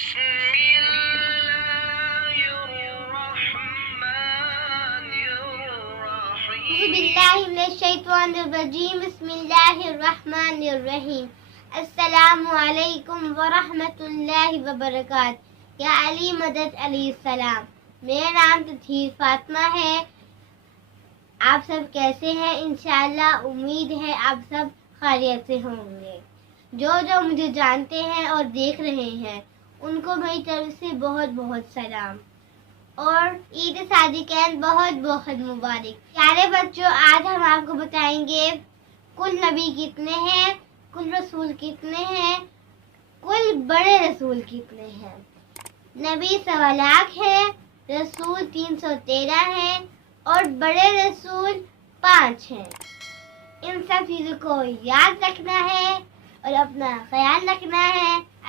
बिस्मिल्लाहिर्रहमानिर्रहीम। अस्सलामु अलैकुम वरहमतुल्लाहि वबरकातुहू। या अली मदद अली सलाम। मेरा नाम तथीर फातिमा है। आप सब कैसे हैं? इंशाअल्लाह उम्मीद है आप सब खैरियत से होंगे। जो मुझे जानते हैं और देख रहे हैं उनको मेरी तरफ से बहुत बहुत सलाम और ईद सादिकैन बहुत बहुत मुबारक। प्यारे बच्चों, आज हम आपको बताएंगे कुल नबी कितने हैं, कुल रसूल कितने हैं, कुल बड़े रसूल कितने हैं। नबी 1.25 लाख है, रसूल 313 है और बड़े रसूल 5 हैं। इन सब चीजों को याद रखना है और अपना ख्याल रखना है।